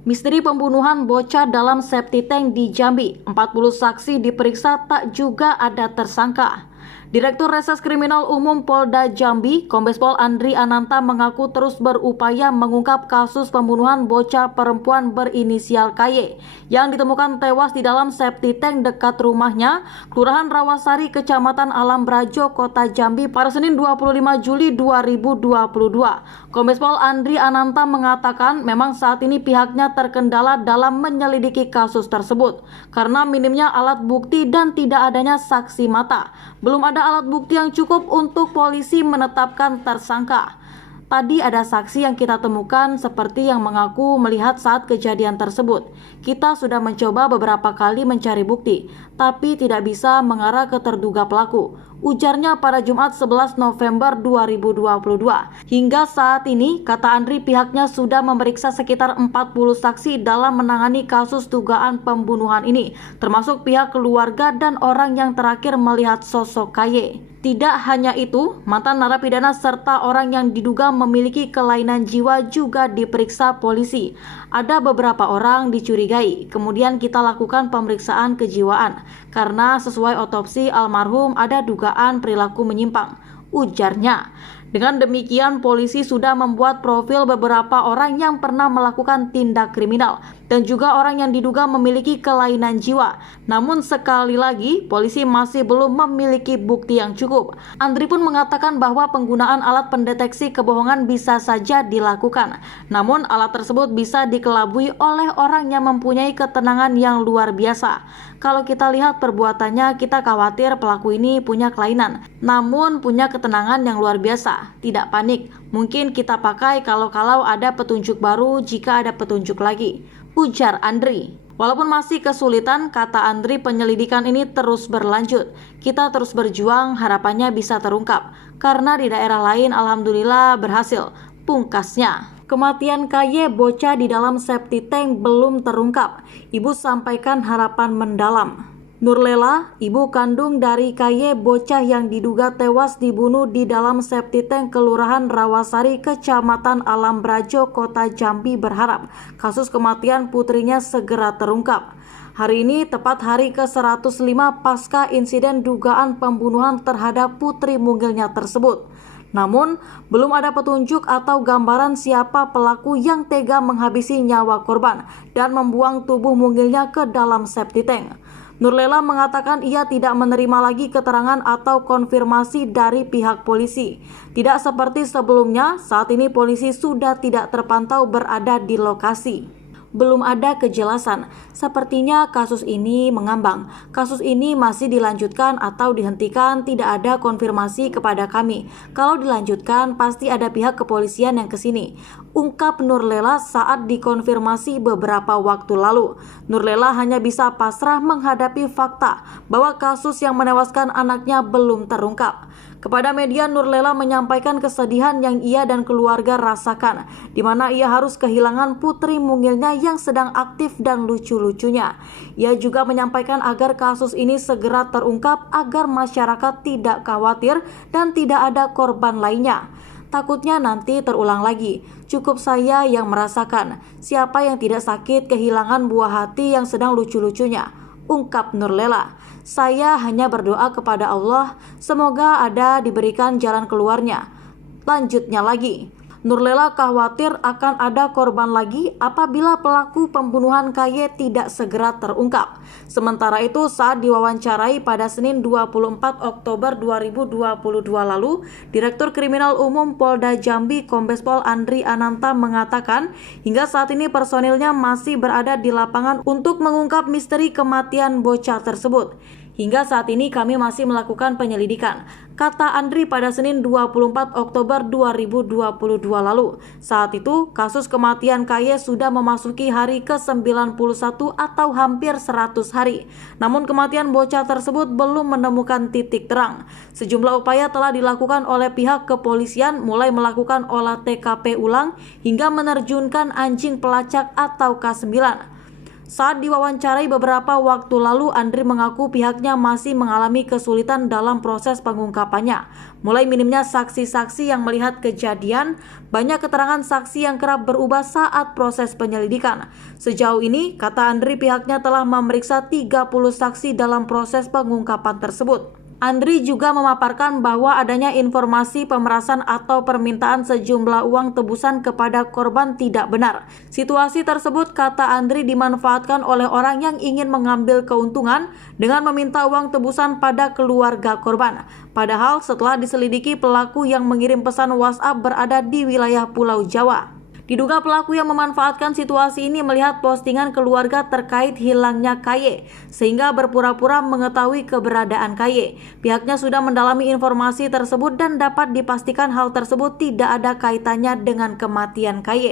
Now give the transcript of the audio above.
Misteri pembunuhan bocah dalam septic tank di Jambi, 40 saksi diperiksa tak juga ada tersangka. Direktur Reskrimum Umum Polda Jambi, Kombes Pol Andri Ananta mengaku terus berupaya mengungkap kasus pembunuhan bocah perempuan berinisial KY yang ditemukan tewas di dalam septic tank dekat rumahnya, Kelurahan Rawasari, Kecamatan Alam Brajo, Kota Jambi pada Senin 25 Juli 2022. Kombes Pol Andri Ananta mengatakan memang saat ini pihaknya terkendala dalam menyelidiki kasus tersebut karena minimnya alat bukti dan tidak adanya saksi mata. Belum ada alat bukti yang cukup untuk polisi menetapkan tersangka. Tadi ada saksi yang kita temukan seperti yang mengaku melihat saat kejadian tersebut. Kita sudah mencoba beberapa kali mencari bukti, tapi tidak bisa mengarah ke terduga pelaku. Ujarnya pada Jumat 11 November 2022. Hingga saat ini, kata Andri, pihaknya sudah memeriksa sekitar 40 saksi dalam menangani kasus dugaan pembunuhan ini, termasuk pihak keluarga dan orang yang terakhir melihat sosok KY. Tidak hanya itu, mantan narapidana serta orang yang diduga memiliki kelainan jiwa juga diperiksa polisi. Ada beberapa orang dicurigai, kemudian kita lakukan pemeriksaan kejiwaan karena sesuai otopsi almarhum ada dugaan perilaku menyimpang, ujarnya. Dengan demikian, polisi sudah membuat profil beberapa orang yang pernah melakukan tindak kriminal dan juga orang yang diduga memiliki kelainan jiwa. Namun sekali lagi, polisi masih belum memiliki bukti yang cukup. Andri pun mengatakan bahwa penggunaan alat pendeteksi kebohongan bisa saja dilakukan. Namun alat tersebut bisa dikelabui oleh orang yang mempunyai ketenangan yang luar biasa. Kalau kita lihat perbuatannya, kita khawatir pelaku ini punya kelainan, namun punya ketenangan yang luar biasa, tidak panik. Mungkin kita pakai kalau ada petunjuk baru jika ada petunjuk lagi, ujar Andri. Walaupun masih kesulitan, kata Andri, penyelidikan ini terus berlanjut. Kita terus berjuang, harapannya bisa terungkap. Karena di daerah lain alhamdulillah berhasil, pungkasnya. Kematian KY bocah di dalam septic tank belum terungkap. Ibu sampaikan harapan mendalam. Nurlela, ibu kandung dari KY bocah yang diduga tewas dibunuh di dalam septic tank Kelurahan Rawasari, Kecamatan Alam Brajo, Kota Jambi, berharap kasus kematian putrinya segera terungkap. Hari ini tepat hari ke-105 pasca insiden dugaan pembunuhan terhadap putri mungilnya tersebut. Namun, belum ada petunjuk atau gambaran siapa pelaku yang tega menghabisi nyawa korban dan membuang tubuh mungilnya ke dalam septic tank. Nurlela mengatakan ia tidak menerima lagi keterangan atau konfirmasi dari pihak polisi. Tidak seperti sebelumnya, saat ini polisi sudah tidak terpantau berada di lokasi. Belum ada kejelasan, sepertinya kasus ini mengambang. Kasus ini masih dilanjutkan atau dihentikan, tidak ada konfirmasi kepada kami. Kalau dilanjutkan, pasti ada pihak kepolisian yang kesini, ungkap Nurlela saat dikonfirmasi beberapa waktu lalu. Nurlela hanya bisa pasrah menghadapi fakta bahwa kasus yang menewaskan anaknya belum terungkap. Kepada media, Nurlela menyampaikan kesedihan yang ia dan keluarga rasakan, di mana ia harus kehilangan putri mungilnya yang sedang aktif dan lucu-lucunya. Ia juga menyampaikan agar kasus ini segera terungkap agar masyarakat tidak khawatir dan tidak ada korban lainnya. Takutnya nanti terulang lagi. Cukup saya yang merasakan. Siapa yang tidak sakit kehilangan buah hati yang sedang lucu-lucunya, ungkap Nurlela. Saya hanya berdoa kepada Allah, semoga ada diberikan jalan keluarnya. Lanjutnya lagi, Nurlela khawatir akan ada korban lagi apabila pelaku pembunuhan KY tidak segera terungkap. Sementara itu, saat diwawancarai pada Senin 24 Oktober 2022 lalu, Direktur Kriminal Umum Polda Jambi, Kombes Pol Andri Ananta mengatakan hingga saat ini personilnya masih berada di lapangan untuk mengungkap misteri kematian bocah tersebut. Hingga saat ini kami masih melakukan penyelidikan, kata Andri pada Senin 24 Oktober 2022 lalu. Saat itu, kasus kematian KY sudah memasuki hari ke-91 atau hampir 100 hari. Namun kematian bocah tersebut belum menemukan titik terang. Sejumlah upaya telah dilakukan oleh pihak kepolisian, mulai melakukan olah TKP ulang hingga menerjunkan anjing pelacak atau K9. Saat diwawancarai beberapa waktu lalu, Andri mengaku pihaknya masih mengalami kesulitan dalam proses pengungkapannya. Mulai minimnya saksi-saksi yang melihat kejadian, banyak keterangan saksi yang kerap berubah saat proses penyelidikan. Sejauh ini, kata Andri, pihaknya telah memeriksa 30 saksi dalam proses pengungkapan tersebut. Andri juga memaparkan bahwa adanya informasi pemerasan atau permintaan sejumlah uang tebusan kepada korban tidak benar. Situasi tersebut, kata Andri, dimanfaatkan oleh orang yang ingin mengambil keuntungan dengan meminta uang tebusan pada keluarga korban. Padahal setelah diselidiki, pelaku yang mengirim pesan WhatsApp berada di wilayah Pulau Jawa. Diduga pelaku yang memanfaatkan situasi ini melihat postingan keluarga terkait hilangnya KY, sehingga berpura-pura mengetahui keberadaan KY. Pihaknya sudah mendalami informasi tersebut dan dapat dipastikan hal tersebut tidak ada kaitannya dengan kematian KY.